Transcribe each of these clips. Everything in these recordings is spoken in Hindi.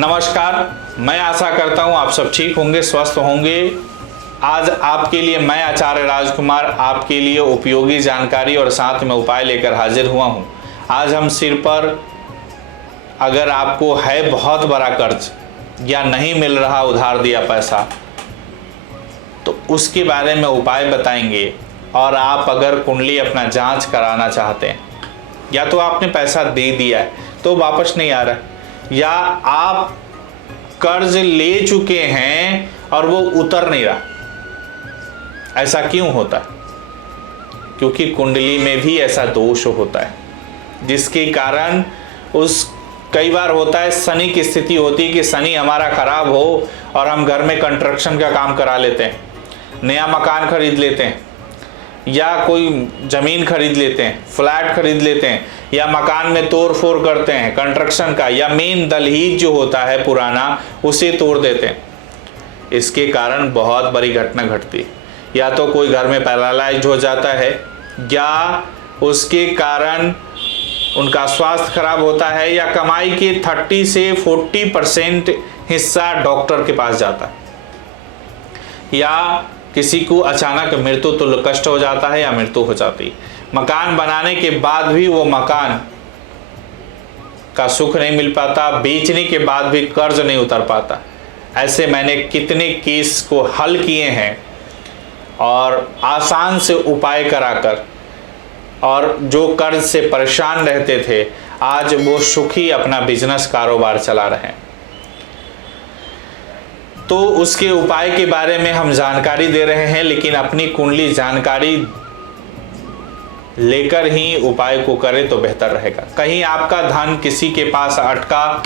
नमस्कार, मैं आशा करता हूं आप सब ठीक होंगे, स्वस्थ होंगे। आज आपके लिए मैं आचार्य राजकुमार आपके लिए उपयोगी जानकारी और साथ में उपाय लेकर हाजिर हुआ हूं। आज हम सिर पर अगर आपको है बहुत बड़ा कर्ज या नहीं मिल रहा उधार दिया पैसा, तो उसके बारे में उपाय बताएंगे। और आप अगर कुंडली अपना जांच कराना चाहते हैं, या तो आपने पैसा दे दिया है तो वापस नहीं आ रहा, या आप कर्ज ले चुके हैं और वो उतर नहीं रहा, ऐसा क्यों होता है? क्योंकि कुंडली में भी ऐसा दोष होता है, जिसके कारण कई बार होता है शनि की स्थिति होती है कि शनि हमारा खराब हो और हम घर में कंस्ट्रक्शन का काम करा लेते हैं, नया मकान खरीद लेते हैं, या कोई ज़मीन खरीद लेते हैं, फ्लैट खरीद लेते हैं, या मकान में तोड़ फोड़ करते हैं कंस्ट्रक्शन का, या मेन दहलीज जो होता है पुराना उसे तोड़ देते हैं। इसके कारण बहुत बड़ी घटना घटती है। या तो कोई घर में पैरालाइज हो जाता है, या उसके कारण उनका स्वास्थ्य खराब होता है, या कमाई के 30 से 40% हिस्सा डॉक्टर के पास जाता है, या किसी को अचानक मृत्यु तुल्य कष्ट हो जाता है या मृत्यु हो जाती है। मकान बनाने के बाद भी वो मकान का सुख नहीं मिल पाता, बेचने के बाद भी कर्ज नहीं उतर पाता। ऐसे मैंने कितने केस को हल किए हैं और आसान से उपाय कराकर, और जो कर्ज से परेशान रहते थे आज वो सुखी अपना बिजनेस कारोबार चला रहे हैं। तो उसके उपाय के बारे में हम जानकारी दे रहे हैं, लेकिन अपनी कुंडली जानकारी लेकर ही उपाय को करें तो बेहतर रहेगा। कहीं आपका धन किसी के पास अटका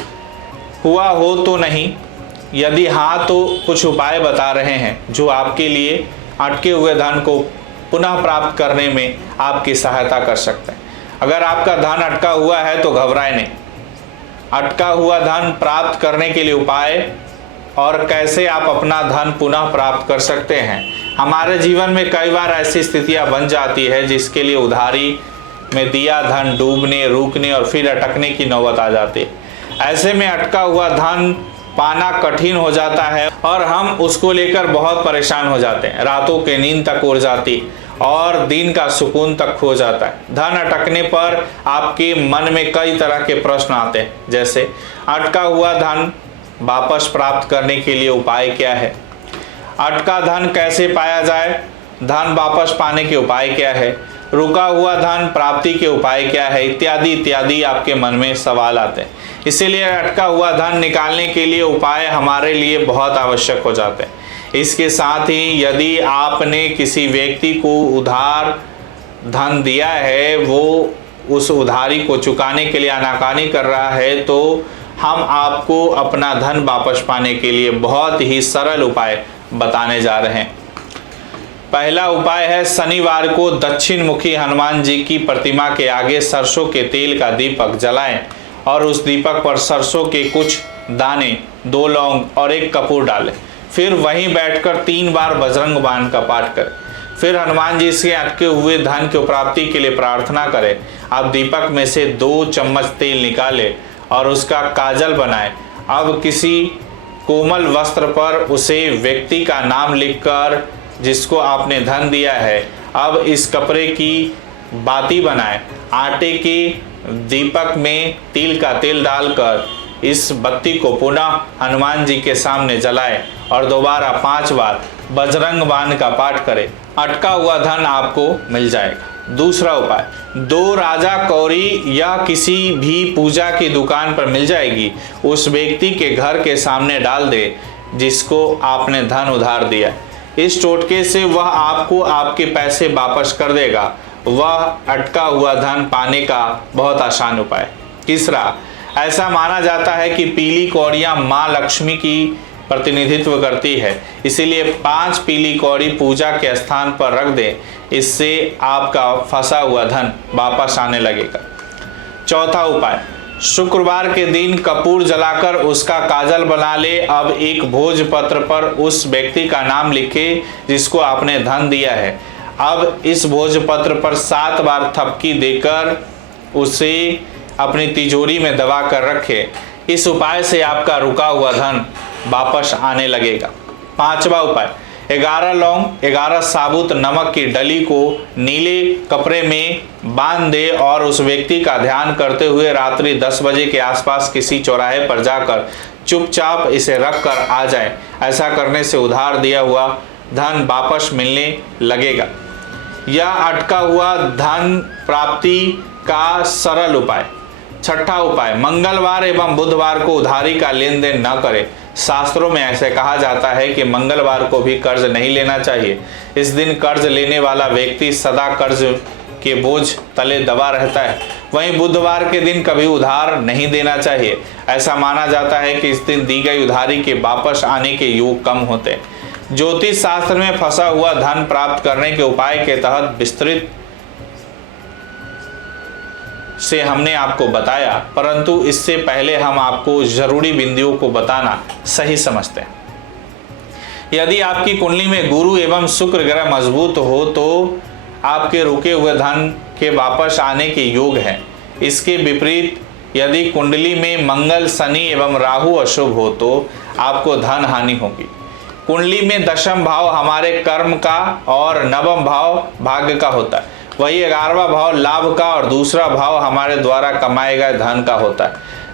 हुआ हो तो नहीं, यदि हाँ तो कुछ उपाय बता रहे हैं जो आपके लिए अटके हुए धन को पुनः प्राप्त करने में आपकी सहायता कर सकते हैं। अगर आपका धन अटका हुआ है तो घबराए नहीं। अटका हुआ धन प्राप्त करने के लिए उपाय और कैसे आप अपना धन पुनः प्राप्त कर सकते हैं। हमारे जीवन में कई बार ऐसी स्थितियां बन जाती है जिसके लिए उधारी में दिया धन डूबने, रुकने और फिर अटकने की नौबत आ जाती है। ऐसे में अटका हुआ धन पाना कठिन हो जाता है और हम उसको लेकर बहुत परेशान हो जाते हैं। रातों की नींद तक उड़ जाती और दिन का सुकून तक खो जाता है। धन अटकने पर आपके मन में कई तरह के प्रश्न आते हैं, जैसे अटका हुआ धन वापस प्राप्त करने के लिए उपाय क्या है, अटका धन कैसे पाया जाए, धन वापस पाने के उपाय क्या है, रुका हुआ धन प्राप्ति के उपाय क्या है, इत्यादि इत्यादि आपके मन में सवाल आते हैं। इसीलिए अटका हुआ धन निकालने के लिए उपाय हमारे लिए बहुत आवश्यक हो जाते हैं। इसके साथ ही यदि आपने किसी व्यक्ति को उधार धन दिया है, वो उस उधारी को चुकाने के लिए आनाकानी कर रहा है, तो हम आपको अपना धन वापस पाने के लिए बहुत ही सरल उपाय बताने जा रहे हैं। पहला उपाय है, शनिवार को दक्षिण मुखी हनुमान जी की प्रतिमा के आगे सरसों के तेल का दीपक जलाएं और उस दीपक पर सरसों के कुछ दाने, 2 लौंग और 1 कपूर डालें। फिर वहीं बैठकर 3 बार बजरंग बाण का पाठ करें। फिर हनुमान जी से अटके हुए धन की प्राप्ति के लिए प्रार्थना करें। अब दीपक में से 2 चम्मच तेल निकालें और उसका काजल बनाएं। अब किसी कोमल वस्त्र पर उसे व्यक्ति का नाम लिखकर जिसको आपने धन दिया है, अब इस कपड़े की बाती बनाएं। आटे के दीपक में तिल का तेल डालकर इस बत्ती को पुनः हनुमान जी के सामने जलाएं और दोबारा 5 बार बजरंग बाण का पाठ करें। अटका हुआ धन आपको मिल जाएगा। दूसरा उपाय, 2 राजा कौड़ी या किसी भी पूजा की दुकान पर मिल जाएगी, उस व्यक्ति के घर के सामने डाल दे जिसको आपने धन उधार दिया। इस टोटके से वह आपको आपके पैसे वापस कर देगा। वह अटका हुआ धन पाने का बहुत आसान उपाय। तीसरा, ऐसा माना जाता है कि पीली कौड़ियाँ माँ लक्ष्मी की प्रतिनिधित्व करती है, इसीलिए 5 पीली कौड़ी पूजा के स्थान पर रख दें। इससे आपका फंसा हुआ धन वापस आने लगेगा। चौथा उपाय, शुक्रवार के दिन कपूर जलाकर उसका काजल बना ले। अब एक भोजपत्र पर उस व्यक्ति का नाम लिखे जिसको आपने धन दिया है। अब इस भोजपत्र पर 7 बार थपकी देकर उसे अपनी तिजोरी में दबा कर रखें। इस उपाय से आपका रुका हुआ धन वापस आने लगेगा। 5वां उपाय, 11 लौंग 11 साबुत नमक की डली को नीले कपड़े में बांध दे और उस व्यक्ति का ध्यान करते हुए रात्रि 10 बजे के आसपास किसी चौराहे पर जाकर चुपचाप इसे रख कर आ जाए। ऐसा करने से उधार दिया हुआ धन वापस मिलने लगेगा। यह अटका हुआ धन प्राप्ति का सरल उपाय। 6वां उपाय, मंगलवार एवं बुधवार को उधारी का लेन देन न करें। शास्त्रों में ऐसे कहा जाता है कि मंगलवार को भी कर्ज नहीं लेना चाहिए। इस दिन कर्ज लेने वाला व्यक्ति सदा कर्ज के बोझ तले दबा रहता है। वहीं बुधवार के दिन कभी उधार नहीं देना चाहिए। ऐसा माना जाता है कि इस दिन दी गई उधारी के वापस आने के योग कम होते हैं। ज्योतिष शास्त्र में फंसा हुआ धन प्राप्त करने के उपाय के तहत विस्तृत से हमने आपको बताया, परंतु इससे पहले हम आपको जरूरी बिंदुओं को बताना सही समझते हैं। यदि आपकी कुंडली में गुरु एवं शुक्र ग्रह मजबूत हो तो आपके रुके हुए धन के वापस आने के योग हैं। इसके विपरीत यदि कुंडली में मंगल, शनि एवं राहु अशुभ हो तो आपको धन हानि होगी। कुंडली में 10वां भाव हमारे कर्म का और 9वां भाव भाग्य का होता है। वही 11वां भाव लाभ का और दूसरा भाव हमारे द्वारा कमाए गए धन का होता है।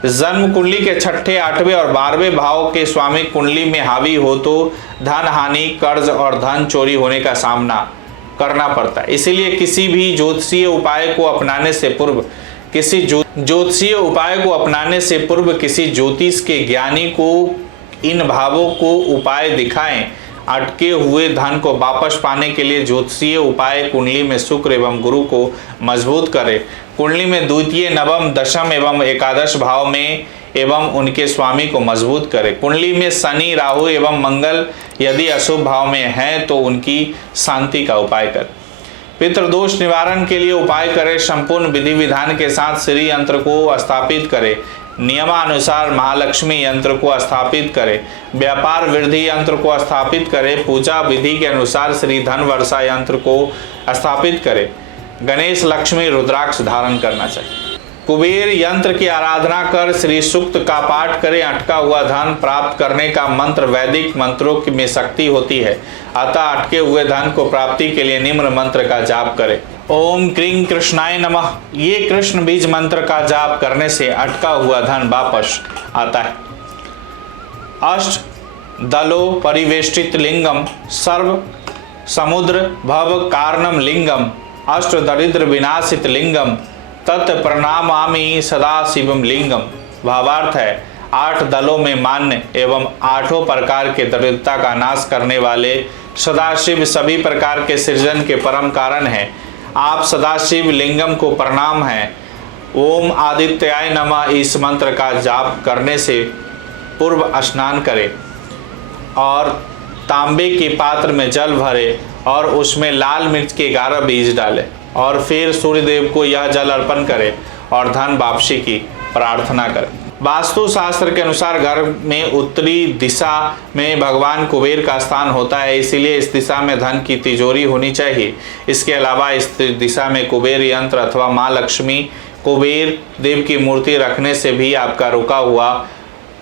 जन्म कुंडली के 6ठे, 8वें और 12वें भाव के स्वामी कुंडली में हावी हो तो धन हानि, कर्ज और धन चोरी होने का सामना करना पड़ता है। इसीलिए किसी भी ज्योतिषीय उपाय को अपनाने से पूर्व किसी ज्योतिष के ज्ञानी को इन भावों को उपाय दिखाएं। अटके हुए धन को वापस पाने के लिए ज्योतिषीय उपाय कुंडली में शुक्र एवं गुरु को मजबूत करे। कुंडली में द्वितीय, नवम, दशम एवं एकादश भाव में एवं उनके स्वामी को मजबूत करे। कुंडली में शनि, राहु एवं मंगल यदि अशुभ भाव में हैं तो उनकी शांति का उपाय करें। पितृदोष निवारण के लिए उपाय करें। संपूर्ण विधि विधान के साथ श्री यंत्र को स्थापित करें। नियमानुसार महालक्ष्मी यंत्र को स्थापित करें। व्यापार वृद्धि यंत्र को स्थापित करें। पूजा विधि के अनुसार श्री धन वर्षा यंत्र को स्थापित करें। गणेश, लक्ष्मी, रुद्राक्ष धारण करना चाहिए। कुबेर यंत्र की आराधना कर श्री सूक्त का पाठ करें। अटका हुआ धन प्राप्त करने का मंत्र वैदिक मंत्रों में शक्ति होती है, अतः अटके हुए धन को प्राप्ति के लिए निम्न मंत्र का जाप करें। ओम क्रीं कृष्णाय नमः। ये कृष्ण बीज मंत्र का जाप करने से अटका हुआ धन वापस आता है। अष्ट दलों परिवेष्टित लिंगम सर्व समुद्र भव कारणम लिंगम अष्ट दरिद्र विनाशित लिंगम तत् प्रणामामि सदा शिवम लिंगम। भावार्थ है, 8 दलों में मान्य एवं 8 प्रकार के दरिद्रता का नाश करने वाले सदाशिव सभी प्रकार के सृजन के परम कारण हैं। आप सदाशिव लिंगम को प्रणाम है। ओम आदित्याय नमः इस मंत्र का जाप करने से पूर्व स्नान करें और तांबे के पात्र में जल भरे और उसमें लाल मिर्च के 11 बीज डालें और फिर सूर्यदेव को यह जल अर्पण करें और धन वापसी की प्रार्थना करें। वास्तु शास्त्र के अनुसार घर में उत्तरी दिशा में भगवान कुबेर का स्थान होता है, इसीलिए इस दिशा में धन की तिजोरी होनी चाहिए। इसके अलावा इस दिशा में कुबेर यंत्र अथवा माँ लक्ष्मी कुबेर देव की मूर्ति रखने से भी आपका रुका हुआ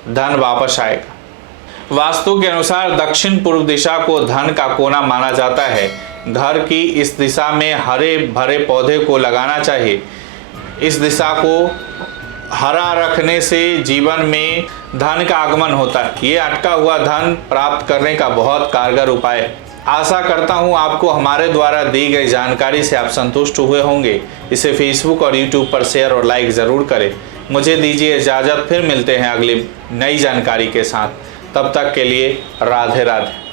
धन वापस आएगा। वास्तु के अनुसार दक्षिण पूर्व दिशा को धन का कोना माना जाता है। घर की इस दिशा में हरे भरे पौधे को लगाना चाहिए। इस दिशा को हरा रखने से जीवन में धन का आगमन होता है। ये अटका हुआ धन प्राप्त करने का बहुत कारगर उपाय है। आशा करता हूँ आपको हमारे द्वारा दी गई जानकारी से आप संतुष्ट हुए होंगे। इसे फेसबुक और यूट्यूब पर शेयर और लाइक ज़रूर करें। मुझे दीजिए इजाज़त, फिर मिलते हैं अगली नई जानकारी के साथ। तब तक के लिए राधे राधे।